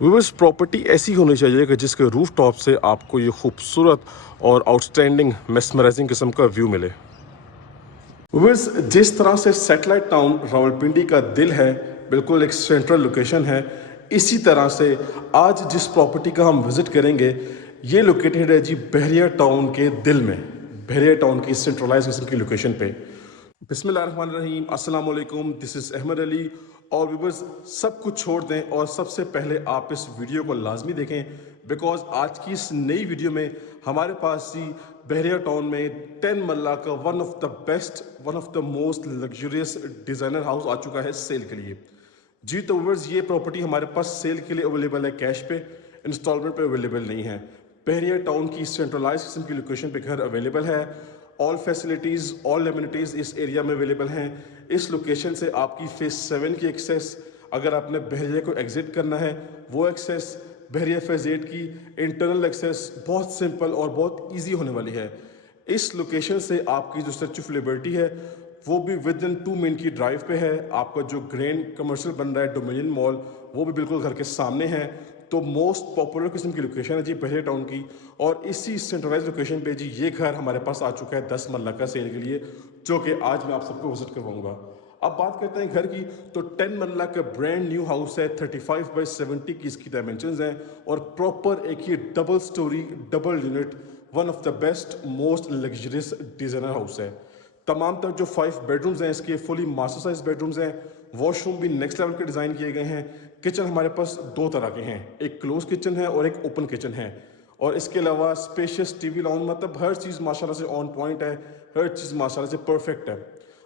Viewers property ऐसी होनी चाहिए कि जिसके रूफ टॉप से आपको ये खूबसूरत और आउटस्टैंडिंग मेस्मराइजिंग किस्म का व्यू मिले। व्यूअर्स जिस तरह से सैटेलाइट टाउन रावलपिंडी का दिल है, बिल्कुल एक सेंट्रल लोकेशन है, इसी तरह से आज जिस प्रॉपर्टी का हम विज़िट करेंगे ये लोकेटेड है जी बहरिया टाउन के दिल में, बहरिया टाउन की सेंट्रलाइज किस्म की लोकेशन पे। बिस्मिल्लाहिर्रहमानिर्रहीम, अस्सलाम वालेकुम, दिस इज़ अहमद अली। और व्यूअर्स सब कुछ छोड़ दें और सबसे पहले आप इस वीडियो को लाजमी देखें बिकॉज आज की इस नई वीडियो में हमारे पास ही बहरिया टाउन में 10 मरला का one of the best, one of the most luxurious designer house आ चुका है सेल के लिए। जी तो व्यूअर्स ये प्रॉपर्टी हमारे पास सेल के लिए अवेलेबल है, कैश पे, इंस्टॉलमेंट पे अवेलेबल नहीं है। बहरिया टाउन की सेंट्रलाइज किस्म की लोकेशन पे घर अवेलेबल है। ऑल फैसिलिटीज़, ऑल एमिनिटीज़ इस एरिया में अवेलेबल हैं। इस लोकेशन से आपकी फेज़ 7 की एक्सेस, अगर आपने बहरिया को एग्जिट करना है वो एक्सेस, बहरिया फेज़ 8 की इंटरनल एक्सेस बहुत सिंपल और बहुत ईजी होने वाली है। इस लोकेशन से आपकी जो स्टैच्यू ऑफ लिबर्टी है वो भी विद इन 2 मिनट की ड्राइव पे है। आपका जो ग्रैंड कमर्शियल बन रहा है डोमिनियन मॉल, वो भी बिल्कुल घर के सामने है। तो मोस्ट पॉपुलर किस्म की लोकेशन है जी बहरिया टाउन की। और इसी सेंट्रलाइज लोकेशन पे जी ये घर हमारे पास आ चुका है 10 मरला का सेल के लिए, जो कि आज मैं आप सबको विजिट करवाऊंगा। अब बात करते हैं घर की, तो 10 मरला का ब्रांड न्यू हाउस है, 35 बाई 70 की इसकी डायमेंशंस हैं और प्रॉपर एक ये double storey double unit one of the best most luxurious designer house है। तमाम तर जो 5 बेडरूम्स हैं इसके फुली मास्टर साइज बेडरूम्स हैं। वॉशरूम भी नेक्स्ट लेवल के डिज़ाइन किए गए हैं। किचन हमारे पास 2 तरह के हैं, एक क्लोज किचन है और एक ओपन किचन है। और इसके अलावा स्पेशियस टीवी लाउंज, मतलब हर चीज़ माशाल्लाह से ऑन पॉइंट है, हर चीज़ माशाल्लाह से परफेक्ट है।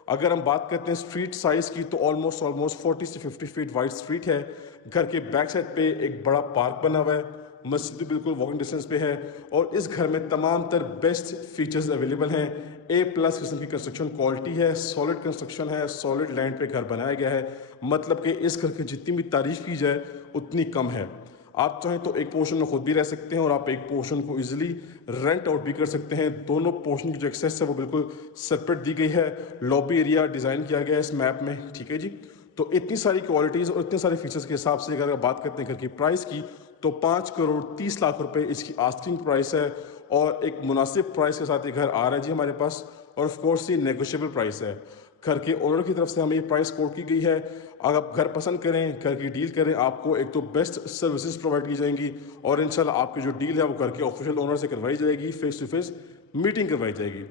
अगर हम बात करते हैं स्ट्रीट साइज़ की तो ऑलमोस्ट 40 से 50 फीट वाइड स्ट्रीट है। घर के बैक साइड पे एक बड़ा पार्क बना हुआ है, मस्जिद भी बिल्कुल वॉकिंग डिस्टेंस पे है। और इस घर में तमाम तर बेस्ट फीचर्स अवेलेबल हैं। A+ किस्म की कंस्ट्रक्शन क्वालिटी है, सॉलिड कंस्ट्रक्शन है, सॉलिड लैंड पे घर बनाया गया है। मतलब कि इस घर की जितनी भी तारीफ की जाए उतनी कम है। आप चाहें तो एक पोर्शन में खुद भी रह सकते हैं और आप एक पोर्शन को इजीली रेंट आउट भी कर सकते हैं। दोनों पोर्शन की जो एक्सेस है वो बिल्कुल सेपरेट दी गई है। लॉबी एरिया डिज़ाइन किया गया है इस मैप में, ठीक है जी। तो इतनी सारी क्वालिटीज़ और इतने सारे फीचर्स के हिसाब से अगर बात करते हैं घर की प्राइस की, तो 5 करोड़ 30 लाख रुपए इसकी आस्किंग प्राइस है। और एक मुनासिब प्राइस के साथ ये घर आ रहा है जी हमारे पास। और ऑफ कोर्स ये नेगोशिएबल प्राइस है। घर के ओनर की तरफ से हमें ये प्राइस कोट की गई है। अगर आप घर पसंद करें, घर की डील करें, आपको एक तो बेस्ट सर्विसेज प्रोवाइड की जाएंगी और इंशाल्लाह आपकी जो डील है वो घर के ऑफिशियल ओनर से करवाई जाएगी, फेस टू फेस मीटिंग करवाई जाएगी।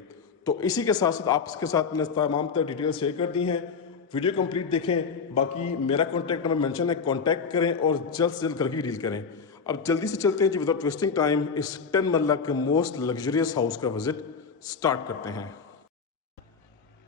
तो इसी के साथ साथ आपके साथ मैंने तमाम तर डिटेल्स शेयर कर दी हैं। वीडियो कंप्लीट देखें, बाकी मेरा कॉन्टैक्ट नंबर मेंशन है, कॉन्टैक्ट करें और जल्द से जल्द घर की डील करें। अब जल्दी से चलते हैं जी विदाउट वेस्टिंग टाइम, इस 10 मरला के मोस्ट लग्जरियस हाउस का विजिट स्टार्ट करते हैं।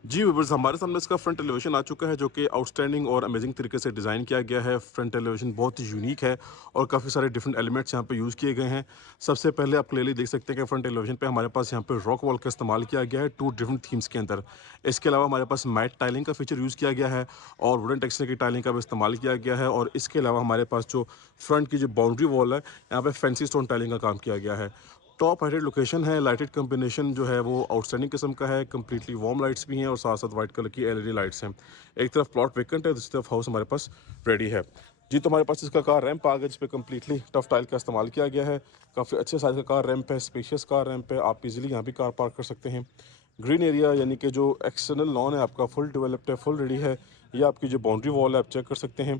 जी व्यूअर्स हमारे सामने इसका फ्रंट एलिवेशन आ चुका है, जो कि आउटस्टैंडिंग और अमेजिंग तरीके से डिज़ाइन किया गया है। फ्रंट एलिवेशन बहुत ही यूनिक है और काफ़ी सारे डिफरेंट एलिमेंट्स यहाँ पे यूज़ किए गए हैं। सबसे पहले आप क्लियरली देख सकते हैं कि फ्रंट एलिवेशन पे हमारे पास यहाँ पे रॉक वॉल का इस्तेमाल किया गया है 2 डिफरेंट थीम्स के अंदर। इसके अलावा हमारे पास मैट टाइलिंग का फीचर यूज़ किया गया है और वुडन टेक्सचर की टाइलिंग का भी इस्तेमाल किया गया है। और इसके अलावा हमारे पास जो फ्रंट की जो बाउंड्री वॉल है, यहाँ पे फैंसी स्टोन टाइलिंग का काम किया गया है। टॉप हाइटेड लोकेशन है, लाइटेड कॉम्बिनेशन जो है वो आउटस्टैंडिंग किस्म का है। कंप्लीटली वार्म लाइट्स भी हैं और साथ साथ वाइट कलर की एलईडी लाइट्स हैं। एक तरफ प्लॉट वेकेंट है, दूसरी तरफ हाउस हमारे पास रेडी है। जी तो हमारे पास इसका कार रैंप आ गया जिस पे कंप्लीटली टफ टाइल का इस्तेमाल किया गया है। काफ़ी अच्छे साइज का कार रैंप है, स्पेशियस कार रैंप है, आप इजीली यहाँ भी कार पार्क कर सकते हैं। ग्रीन एरिया यानी कि जो एक्सटर्नल लॉन है आपका फुल डेवलप्ड है, फुल रेडी है। ये आपकी जो बाउंड्री वॉल है आप चेक कर सकते हैं।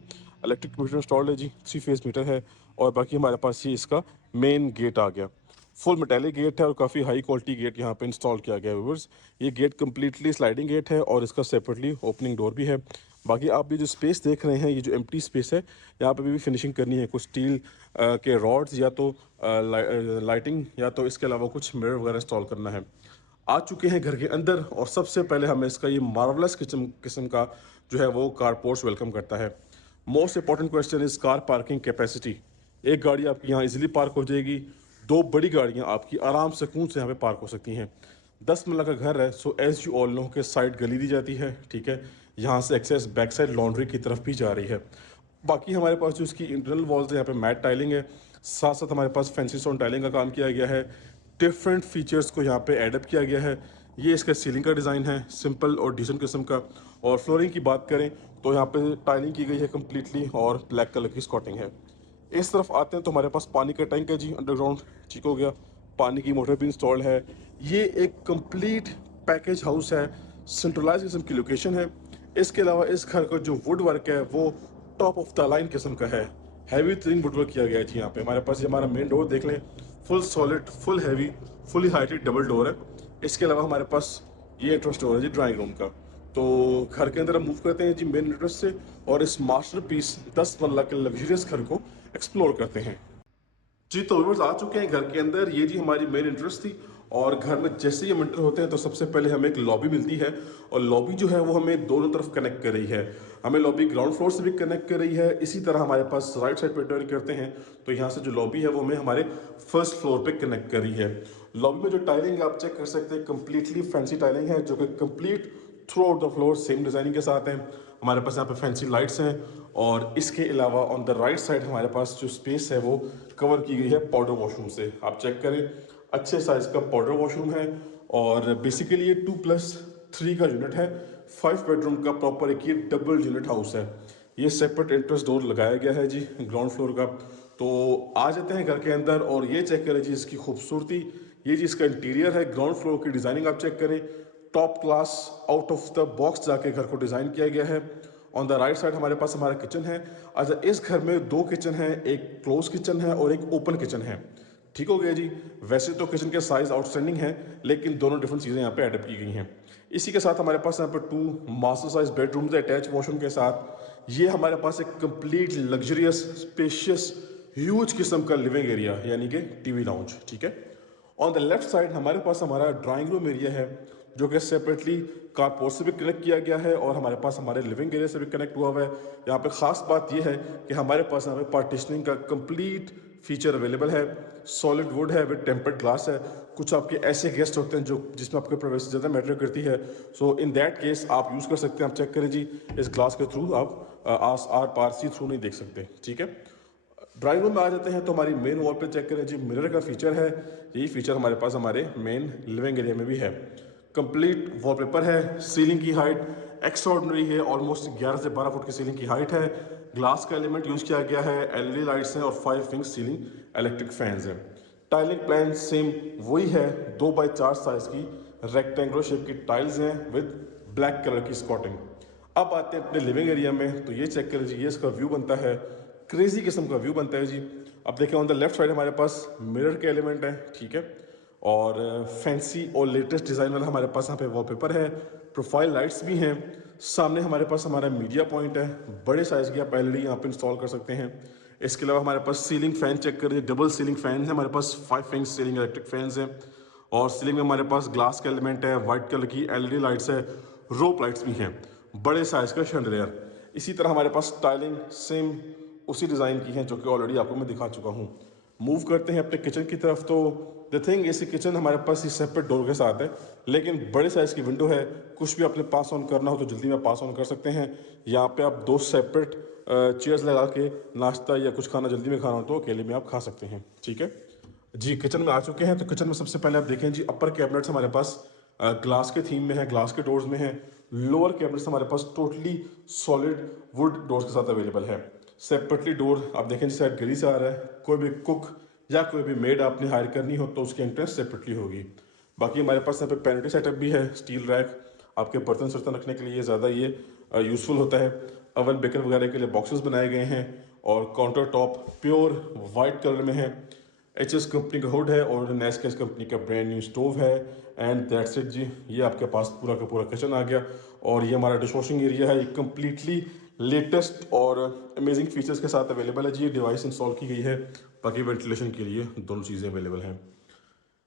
इलेक्ट्रिक मीटर इंस्टॉल्ड है जी, 3 फेज मीटर है। और बाकी हमारे पास ही इसका मेन गेट आ गया, फुल मेटेलिक गेट है और काफ़ी हाई क्वालिटी गेट यहाँ पे इंस्टॉल किया गया है व्यूअर्स। ये गेट कम्प्लीटली स्लाइडिंग गेट है और इसका सेपरेटली ओपनिंग डोर भी है। बाकी आप ये जो स्पेस देख रहे हैं, ये जो एम्प्टी स्पेस है, यहाँ पे भी फिनिशिंग करनी है, कुछ स्टील के रॉड्स या तो लाइटिंग या तो इसके अलावा कुछ मिरर वगैरह इंस्टॉल करना है। आ चुके हैं घर के अंदर और सबसे पहले हमें इसका ये मार्वलस किस्म का जो है वो कार पोर्च वेलकम करता है। Most important question is car parking capacity. एक गाड़ी आपकी यहाँ इजीली पार्क हो जाएगी, 2 बड़ी गाड़ियाँ आपकी आराम सुकून से यहाँ पे पार्क हो सकती हैं। 10 मरला का घर है, so as you all know के साइड गली दी जाती है, ठीक है। यहाँ से एक्सेस बैक साइड लॉन्ड्री की तरफ भी जा रही है। बाकी हमारे पास जो इसकी इंटरनल वॉल्स है, यहाँ पे मैट टाइलिंग है, साथ साथ हमारे पास फैंसी स्टोन टाइलिंग का काम किया गया है। डिफरेंट फीचर्स को यहाँ पे एडअप किया गया है। ये इसका सीलिंग का डिज़ाइन है, सिंपल और डिसेंट किस्म का। और फ्लोरिंग की बात करें तो यहाँ पे टाइलिंग की गई है कम्प्लीटली और ब्लैक कलर की स्कॉटिंग है। इस तरफ आते हैं तो हमारे पास पानी का टैंक है जी, अंडरग्राउंड, ठीक हो गया। पानी की मोटर भी इंस्टॉल्ड है। ये एक कंप्लीट पैकेज हाउस है, सेंट्रलाइज किस्म की लोकेशन है। इसके अलावा इस घर का जो वुड वर्क है वो टॉप ऑफ द लाइन किस्म का है, हैवी थिन वुड वर्क किया गया है जी। यहाँ पे हमारे पास ये हमारा मेन डोर देख लें, full solid, full heavy, fully heighted double door है। इसके अलावा हमारे पास ये एंट्रेंस डोर है जी ड्राइंग रूम का। तो घर के अंदर हम मूव करते हैं जी मेन एंट्रेंस से, और इस मास्टरपीस 10 मरला के लग्जरियस घर को एक्सप्लोर करते हैं जी। तो व्यूअर्स आ चुके हैं घर के अंदर। ये जी हमारी मेन एंट्रेंस थी, और घर में जैसे ही हम एंटर होते हैं तो सबसे पहले हमें एक लॉबी मिलती है, और लॉबी जो है वो हमें दोनों तरफ कनेक्ट कर रही है। हमें लॉबी ग्राउंड फ्लोर से भी कनेक्ट कर रही है। इसी तरह हमारे पास राइट साइड पर टर्न करते हैं तो यहाँ से जो लॉबी है वो हमें हमारे फर्स्ट फ्लोर पे कनेक्ट कर रही है। लॉबी में जो टाइलिंग आप चेक कर सकते हैं, कंप्लीटली फैंसी टाइलिंग है, जो कि complete through out the floor same designing के साथ है। हमारे पास यहाँ पे फैंसी लाइट्स हैं, और इसके अलावा ऑन द राइट साइड हमारे पास जो स्पेस है वो कवर की गई है पाउडर वॉशरूम से। आप चेक करें, अच्छे साइज का पाउडर वॉशरूम है, और बेसिकली ये 2+3 का यूनिट है। 5 बेडरूम का प्रॉपर एक ये डबल यूनिट हाउस है। ये सेपरेट एंट्रेंस डोर लगाया गया है जी ग्राउंड फ्लोर का। तो आ जाते हैं घर के अंदर, और ये चेक करें जी इसकी खूबसूरती। ये जी इसका इंटीरियर है, ग्राउंड फ्लोर की डिजाइनिंग आप चेक करें, top class out of the box जाके घर को डिजाइन किया गया है। ऑन द राइट साइड हमारे पास हमारा किचन है। अच्छा, इस घर में 2 किचन है, एक क्लोज किचन है और एक ओपन किचन है, ठीक हो गया जी। वैसे तो किचन के साइज आउटस्टैंडिंग है, लेकिन दोनों डिफरेंट चीज़ें यहाँ पे एडप्ट की गई हैं। इसी के साथ हमारे पास यहाँ पर 2 मास्टर साइज बेडरूम्स है अटैच वॉशरूम के साथ। ये हमारे पास एक कंप्लीट लग्जरियस स्पेशियस ह्यूज किस्म का लिविंग एरिया, यानी कि टीवी लाउंज, ठीक है। ऑन द लेफ्ट साइड हमारे पास हमारा ड्राइंग रूम एरिया है, जो कि सेपरेटली कारपोर्ट से भी कनेक्ट किया गया है, और हमारे पास हमारे लिविंग एरिया से भी कनेक्ट हुआ हुआ है। यहाँ पे ख़ास बात यह है कि हमारे पास यहाँ पे पार्टीशनिंग का कंप्लीट फीचर अवेलेबल है। सॉलिड वुड है विद टेम्पर्ड ग्लास है। कुछ आपके ऐसे गेस्ट होते हैं जो जिसमें आपकी प्राइवेसी ज़्यादा मैटर करती है, सो इन दैट केस आप यूज़ कर सकते हैं। आप चेक करें जी, इस ग्लास के थ्रू आप आस आर पार सी थ्रू नहीं देख सकते, ठीक है। ड्राइंग रूम में आ जाते हैं तो हमारी मेन वॉल पे चेक करें जी, मिरर का फीचर है। यही फीचर हमारे पास हमारे मेन लिविंग एरिया में भी है। कंप्लीट वॉलपेपर है। सीलिंग की हाइट एक्स्ट्राऑर्डिनरी है, ऑलमोस्ट 11 से 12 फुट की सीलिंग की हाइट है। ग्लास का एलिमेंट यूज किया गया है, एलईडी लाइट्स हैं, और 5 विंग सीलिंग इलेक्ट्रिक फैंस हैं। टाइलिंग प्लान सेम वही है, 2x4 साइज की रेक्टेंगुलर शेप की टाइल्स हैं विद ब्लैक कलर की स्कॉटिंग। अब आते हैं अपने लिविंग एरिया में, तो ये चेक करें जी, ये इसका व्यू बनता है, क्रेजी किस्म का व्यू बनता है जी। अब देखें ऑन द लेफ्ट साइड हमारे पास मिरर के एलिमेंट है, ठीक है, और फैंसी और लेटेस्ट डिज़ाइन वाला हमारे पास यहाँ पे वॉलपेपर है। प्रोफाइल लाइट्स भी हैं। सामने हमारे पास हमारा मीडिया पॉइंट है, बड़े साइज़ की आप एलईडी यहाँ पे इंस्टॉल कर सकते हैं। इसके अलावा हमारे पास सीलिंग फैन चेक करिए, डबल सीलिंग फैन है हमारे पास, 5 विंग सीलिंग इलेक्ट्रिक फैंस हैं, और सीलिंग में हमारे पास ग्लास का एलिमेंट है, वाइट कलर की एलईडी लाइट्स है, रोप लाइट्स भी हैं, बड़े साइज़ का शैंडलियर। इसी तरह हमारे पास टाइलिंग सेम उसी डिज़ाइन की है जो कि ऑलरेडी आपको मैं दिखा चुका हूँ। मूव करते हैं अपने किचन की तरफ, तो द थिंग इसी किचन हमारे पास इस सेपरेट डोर के साथ है, लेकिन बड़े साइज़ की विंडो है। कुछ भी अपने पास ऑन करना हो तो जल्दी में पास ऑन कर सकते हैं। यहाँ पे आप 2 सेपरेट चेयर्स लगा के नाश्ता या कुछ खाना जल्दी में खाना हो तो अकेले में आप खा सकते हैं, ठीक है जी। किचन में आ चुके हैं, तो किचन में सबसे पहले आप देखें जी, अपर कैबिनेट्स हमारे पास ग्लास के थीम में है, ग्लास के डोर्स में है। लोअर कैबिनेट्स हमारे पास टोटली सॉलिड वुड डोर्स के साथ अवेलेबल है। सेपरेटली डोर आप देखें जिस साइड गली से आ रहा है, कोई भी कुक या कोई भी मेड आपने हायर करनी हो तो उसकी एंट्रेंस सेपरेटली होगी। बाकी हमारे पास यहाँ पे पेनिट्री सेटअप भी है, स्टील रैक आपके बर्तन सर्तन रखने के लिए ज़्यादा ये यूज़फुल होता है। अवन बेकर वगैरह के लिए बॉक्सेस बनाए गए हैं, और counter top pure white colour में है। एचएस कंपनी का हुड है, और नेस्केस कंपनी का ब्रांड न्यू स्टोव है। एंड दैट्स इट जी, ये आपके पास पूरा का पूरा किचन आ गया। और ये हमारा डिश वॉशिंग एरिया है, ये कम्प्लीटली लेटेस्ट और अमेजिंग फीचर्स के साथ अवेलेबल है जी। ये डिवाइस इंस्टॉल की गई है, बाकी वेंटिलेशन के लिए दोनों चीज़ें अवेलेबल हैं।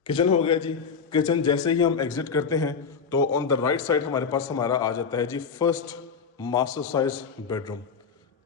किचन हो गया जी। किचन जैसे ही हम एग्जिट करते हैं तो ऑन द राइट साइड हमारे पास हमारा आ जाता है जी first master size bedroom.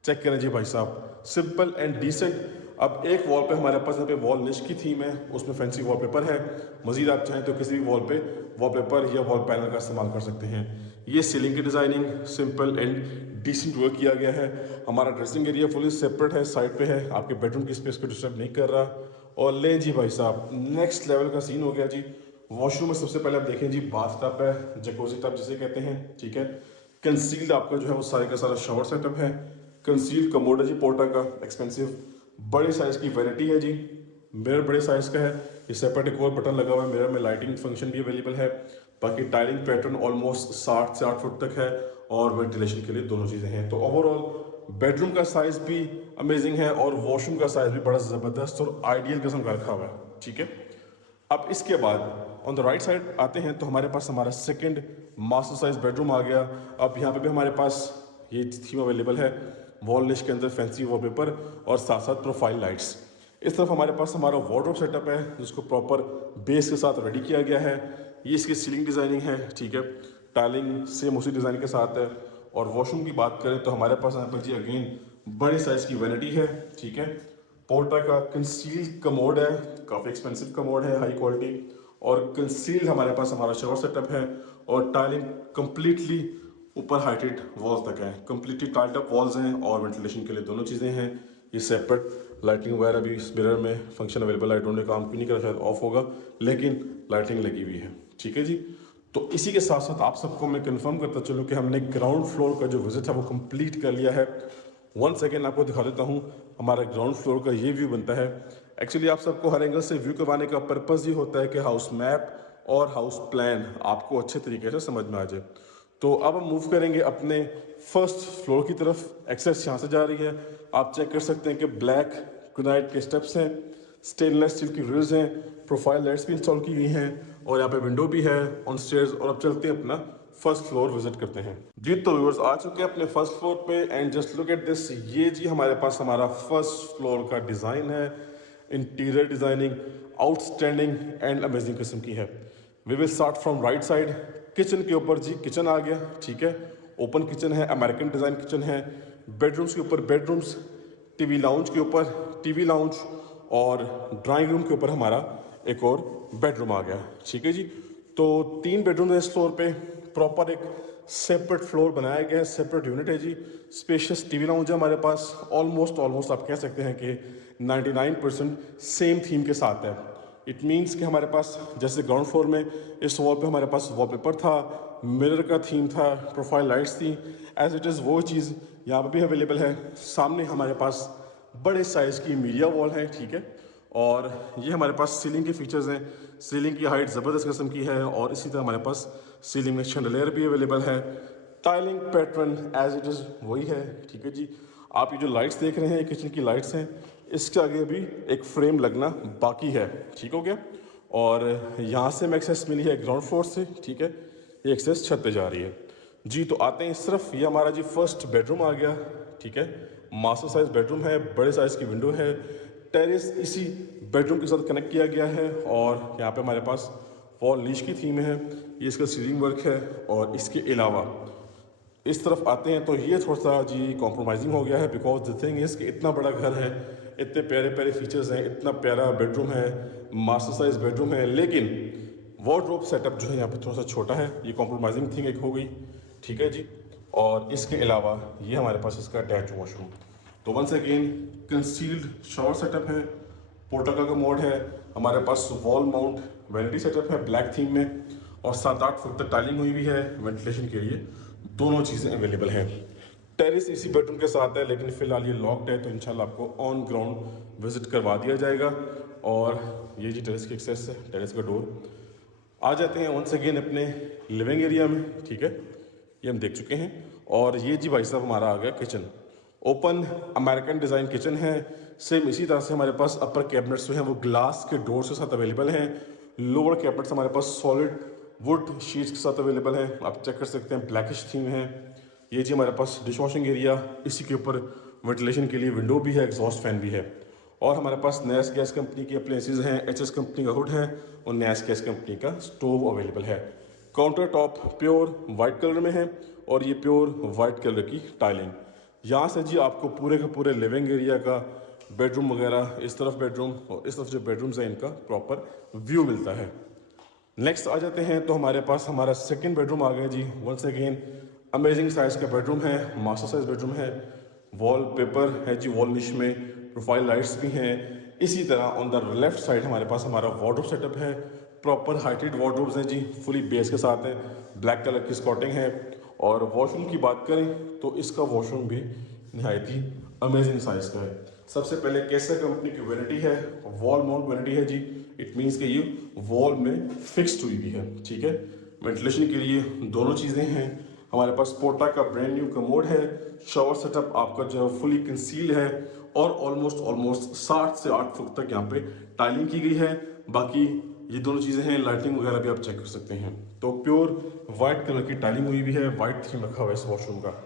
Check करें जी भाई साहब, सिंपल एंड डिसेंट। अब एक वॉल पे हमारे पास यहाँ पे वॉल निश की थीम है, उसमें फैंसी वॉलपेपर है। मजीद आप चाहें तो किसी भी वॉल पे वॉलपेपर या वॉल पैनल का इस्तेमाल कर सकते हैं। ये सीलिंग की designing simple and decent work किया गया है। हमारा ड्रेसिंग एरिया फुली सेपरेट है, साइड पे है, आपके बेडरूम की स्पेस को डिस्टर्ब नहीं कर रहा। और ले जी भाई साहब, नेक्स्ट लेवल का सीन हो गया जी। वॉशरूम में सबसे पहले आप देखें जी, बाथ टब है, जकोजी टब जिसे कहते हैं, ठीक है। कंसील्ड आपका जो है वो सारे का सारा शावर सेटअप है। कंसील्ड कमोड है जी पोर्टा का, एक्सपेंसिव। बड़े साइज़ की वैरायटी है जी। मिरर बड़े साइज़ का है, ये सेपरेट एक और बटन लगा हुआ है, मिरर में लाइटिंग फंक्शन भी अवेलेबल है। बाकी टाइलिंग पैटर्न ऑलमोस्ट 60 से 8 फुट तक है और वेंटिलेशन के लिए दोनों चीज़ें हैं। तो ओवरऑल बेडरूम का साइज़ भी अमेजिंग है और वॉशरूम का साइज़ भी बड़ा ज़बरदस्त और आइडियल किस्म का रखा हुआ है, ठीक है। अब इसके बाद ऑन द राइट साइड आते हैं तो हमारे पास हमारा सेकंड मास्टर साइज बेडरूम आ गया। अब यहाँ पे भी हमारे पास ये थीम अवेलेबल है, वॉल निश के अंदर फैंसी वॉलपेपर और साथ साथ प्रोफाइल लाइट्स। इस तरफ हमारे पास हमारा वार्डरोब सेटअप है जिसको प्रॉपर बेस के साथ रेडी किया गया है। ये इसकी सीलिंग डिज़ाइनिंग है, ठीक है, टाइलिंग सेम उसी डिज़ाइन के साथ है। और वॉशरूम की बात करें तो हमारे पास यहाँ पर जी अगेन बड़े साइज़ की वैनिटी है, ठीक है। पोर्टा का कंसील कमोड है, काफ़ी एक्सपेंसिव कमोड है, हाई क्वालिटी। और कंसील्ड हमारे पास हमारा शॉवर सेटअप है और टाइलिंग कंप्लीटली ऊपर हाइटेड वॉल्स तक है, कंप्लीटली टाइल्ड अप वॉल्स हैं और वेंटिलेशन के लिए दोनों चीज़ें हैं। ये सेपरेट लाइटिंग वगैरह भी इस मिरर में फंक्शन अवेलेबल है, डोंट ने काम क्यों नहीं करा, शायद ऑफ होगा, लेकिन लाइटिंग लगी हुई है, ठीक है जी। तो इसी के साथ साथ आप सबको मैं कंफर्म करता चलूँ कि हमने ग्राउंड फ्लोर का जो विजिट है वो कंप्लीट कर लिया है। वन सेकेंड आपको दिखा देता हूँ, हमारा ग्राउंड फ्लोर का ये व्यू बनता है। एक्चुअली आप सबको हर एंगल से व्यू करवाने का पर्पज़ ये होता है कि हाउस मैप और हाउस प्लान आपको अच्छे तरीके से समझ में आ जाए। तो अब हम मूव करेंगे अपने फर्स्ट फ्लोर की तरफ। एक्सेस यहाँ से जा रही है, आप चेक कर सकते हैं कि ब्लैक ग्रेनाइट के स्टेप्स हैं, स्टेनलेस स्टील की ग्रिल्स हैं, प्रोफाइल लाइट्स भी इंस्टॉल की हुई हैं और यहाँ पे विंडो भी है ऑन स्टेयर्स। और अब चलते हैं अपना फर्स्ट फ्लोर विजिट करते हैं जी। तो व्यूअर्स आ चुके हैं अपने फर्स्ट फ्लोर पे and just look at this. ये जी हमारे पास हमारा फर्स्ट फ्लोर का डिज़ाइन है। Interior designing outstanding and amazing किस्म की है। We will start from right side. Kitchen के ऊपर जी किचन आ गया, ठीक है, ओपन किचन है, अमेरिकन डिज़ाइन किचन है। बेडरूम्स के ऊपर बेडरूम्स, टीवी लाउंज के ऊपर टीवी लाउंज और ड्राइंग रूम के ऊपर हमारा एक और बेडरूम आ गया, ठीक है जी। तो 3 बेडरूम है इस फ्लोर पे, प्रॉपर एक सेपरेट फ्लोर बनाया गया है, सेपरेट यूनिट है जी। स्पेशियस टीवी लाउंज है हमारे पास, ऑलमोस्ट आप कह सकते हैं कि 99% सेम थीम के साथ है। इट मीन्स कि हमारे पास जैसे ग्राउंड फ्लोर में इस वॉल पे हमारे पास वॉलपेपर था, मिरर का थीम था, प्रोफाइल लाइट्स थी, एज इट इज़ वो चीज़ यहाँ पर भी अवेलेबल है। सामने हमारे पास बड़े साइज़ की मीडिया वॉल है, ठीक है। और ये हमारे पास सीलिंग के फीचर्स हैं। सीलिंग की हाइट ज़बरदस्त किस्म की है और इसी तरह हमारे पास सीलिंग में शैंडलियर भी अवेलेबल है। Tiling pattern as it is वही है, ठीक है जी। आप ये जो लाइट्स देख रहे हैं किचन की लाइट्स हैं, इसके आगे अभी एक फ्रेम लगना बाकी है, ठीक हो गया। और यहाँ से हमें एक्सेस मिली है ग्राउंड फ्लोर से, ठीक है, ये एक्सेस छत पे जा रही है जी। तो आते हैं इस तरफ, ये हमारा जी फर्स्ट बेडरूम आ गया, ठीक है। मास्टर साइज बेडरूम है, बड़े साइज़ की विंडो है, टेरेस इसी बेडरूम के साथ कनेक्ट किया गया है। और यहाँ पे हमारे पास वॉल नीश की थीम है, ये इसका सीलिंग वर्क है। और इसके अलावा इस तरफ आते हैं तो ये थोड़ा सा जी कॉम्प्रोमाइजिंग हो गया है, बिकॉज द थिंग इज़ कि इतना बड़ा घर है, इतने प्यारे प्यारे फीचर्स हैं, इतना प्यारा बेडरूम है, मास्टर साइज बेडरूम है, लेकिन वार्डरोब सेटअप जो है यहाँ पे थोड़ा सा छोटा है। ये कॉम्प्रोमाइजिंग थिंग एक हो गई, ठीक है जी। और इसके अलावा ये हमारे पास इसका अटैच वॉशरूम। तो once again concealed shower setup है, पोर्टका का मोड है, हमारे पास वॉल माउंट वैनिटी सेटअप है ब्लैक थीम में और 7-8 फुट तक टाइलिंग हुई हुई है वेंटिलेशन के लिए, दोनों चीज़ें अवेलेबल हैं। टेरेस इसी बेडरूम के साथ है, लेकिन फिलहाल ये लॉक्ड है, तो इंशाल्लाह आपको ऑन ग्राउंड विजिट करवा दिया जाएगा। और ये जी टेरेस की एक्सेस है, टेरेस का डोर। आ जाते हैं वंस अगेन अपने लिविंग एरिया में, ठीक है, ये हम देख चुके हैं। और ये जी भाई साहब हमारा आ गया kitchen, open American design kitchen है। सेम इसी तरह से हमारे पास अपर कैबिनेट्स जो हैं वो ग्लास के डोर के साथ अवेलेबल हैं। लोअर कैबिनेट्स हमारे पास सॉलिड वुड शीट्स के साथ अवेलेबल हैं, आप चेक कर सकते हैं, ब्लैकिश थीम है। ये जी हमारे पास डिश वॉशिंग एरिया, इसी के ऊपर वेंटिलेशन के लिए विंडो भी है, एग्जॉस्ट फैन भी है। और हमारे पास नैस गैस कंपनी के अप्लायंसेज हैं, एचएस कंपनी का हुड है और नैस गैस कंपनी का स्टोव अवेलेबल है। Counter top pure white colour में है और ये प्योर वाइट कलर की टाइलिंग। यहाँ से जी आपको पूरे के पूरे लिविंग एरिया का बेडरूम वगैरह, इस तरफ बेडरूम और इस तरफ जो बेडरूम्स हैं इनका प्रॉपर व्यू मिलता है। नेक्स्ट आ जाते हैं तो हमारे पास हमारा सेकंड बेडरूम आ गया जी। वंस अगेन अमेजिंग साइज़ का बेडरूम है, मास्टर साइज बेडरूम है, वॉल पेपर है जी वॉल निश में, प्रोफाइल लाइट्स भी हैं। इसी तरह ऑन द लेफ्ट साइड हमारे पास हमारा वार्डरोब सेटअप है, प्रॉपर हाइटेड वार्डरोब्स हैं जी, फुली बेस के साथ है, ब्लैक कलर की स्कॉटिंग है। और वॉशरूम की बात करें तो इसका वॉशरूम भी नहायत ही अमेजिंग साइज़ का है। सबसे पहले कैसा कंपनी की वैनिटी है, वॉल माउंट वैनिटी है जी। इट मीन्स कि ये वॉल में फिक्स्ड हुई भी है, ठीक है। वेंटिलेशन के लिए दोनों चीज़ें हैं। हमारे पास पोर्टा का ब्रांड न्यू कमोड है। शावर सेटअप आपका जो है फुली कंसील्ड है और ऑलमोस्ट 7 से 8 फुट तक यहाँ पे टाइलिंग की गई है। बाकी ये दोनों चीज़ें हैं, लाइटिंग वगैरह भी आप चेक कर सकते हैं। तो प्योर वाइट कलर की टाइलिंग हुई भी है, वाइट थीम रखा हुआ है इस वॉशरूम का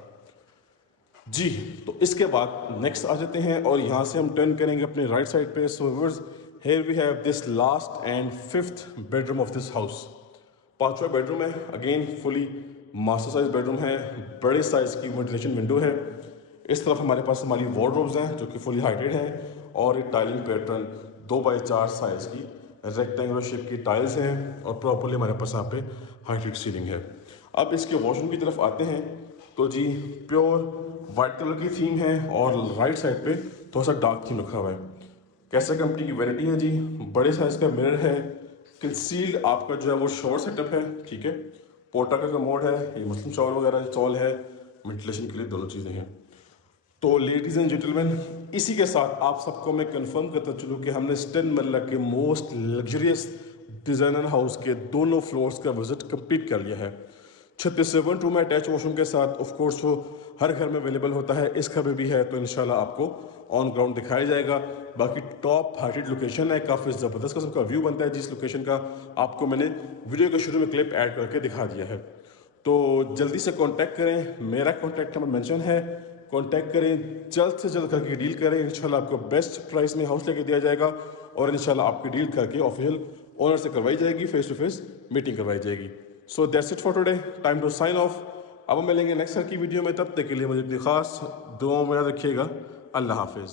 जी। तो इसके बाद नेक्स्ट आ जाते हैं और यहाँ से हम टर्न करेंगे अपने राइट साइड पे। So viewers, here we have this last and fifth bedroom of this house. पांचवा बेडरूम है, again fully master size bedroom है, बड़े साइज की वेंटिलेशन विंडो है। इस तरफ हमारे पास हमारी वार्डरोब्स हैं जो कि फुली हाइटेड हैं और एक टाइलिंग पैटर्न 2x4 साइज की रेक्टेंगुलर शेप की टाइल्स हैं और प्रॉपरली हमारे पास यहाँ पे हाइटेड सीलिंग है। अब इसके वॉशरूम की तरफ आते हैं तो जी प्योर वाइट कलर की थीम है और राइट साइड पे थोड़ा सा डार्क थीम रखा हुआ है। कैसा कंपनी की वैनिटी है जी, बड़े साइज का मिरर है, कंसील्ड आपका जो है वो शॉवर सेटअप है, ठीक है। पोर्टा का कमोड है, ये मसलिन शॉवर वगैरह इंस्टॉल है, वेंटिलेशन के लिए दोनों चीज़ें हैं। तो लेडीज एंड जेंटलमैन, इसी के साथ आप सबको मैं कंफर्म करता चलूँ कि हमने स्टेन मरला के मोस्ट लग्जरियस डिजाइनर हाउस के दोनों फ्लोर्स का विजिट कंप्लीट कर लिया है। 36 रूम अटैच वॉशरूम के साथ। ऑफ कोर्स वो हर घर में अवेलेबल होता है, इस घर में भी है, तो इंशाल्लाह आपको ऑन ग्राउंड दिखाया जाएगा। बाकी टॉप हाइटेड लोकेशन है, काफ़ी ज़बरदस्त किस्म का व्यू बनता है जिस लोकेशन का आपको मैंने वीडियो के शुरू में क्लिप ऐड करके दिखा दिया है। तो जल्दी से कांटेक्ट करें, मेरा कांटेक्ट नंबर मेंशन है, कांटेक्ट करें, जल्द से जल्द करके डील करें। इंशाल्लाह आपको बेस्ट प्राइस में हाउस लेके दिया जाएगा और इंशाल्लाह आपकी डील करके ऑफिशियल ओनर से करवाई जाएगी, फेस टू फेस मीटिंग करवाई जाएगी। So that's it for today, time to sign off. अब हम मिलेंगे नेक्स्ट की वीडियो में, तब तक के लिए मुझे अपनी खास दुआओं में याद रखिएगा। अल्लाह हाफिज़।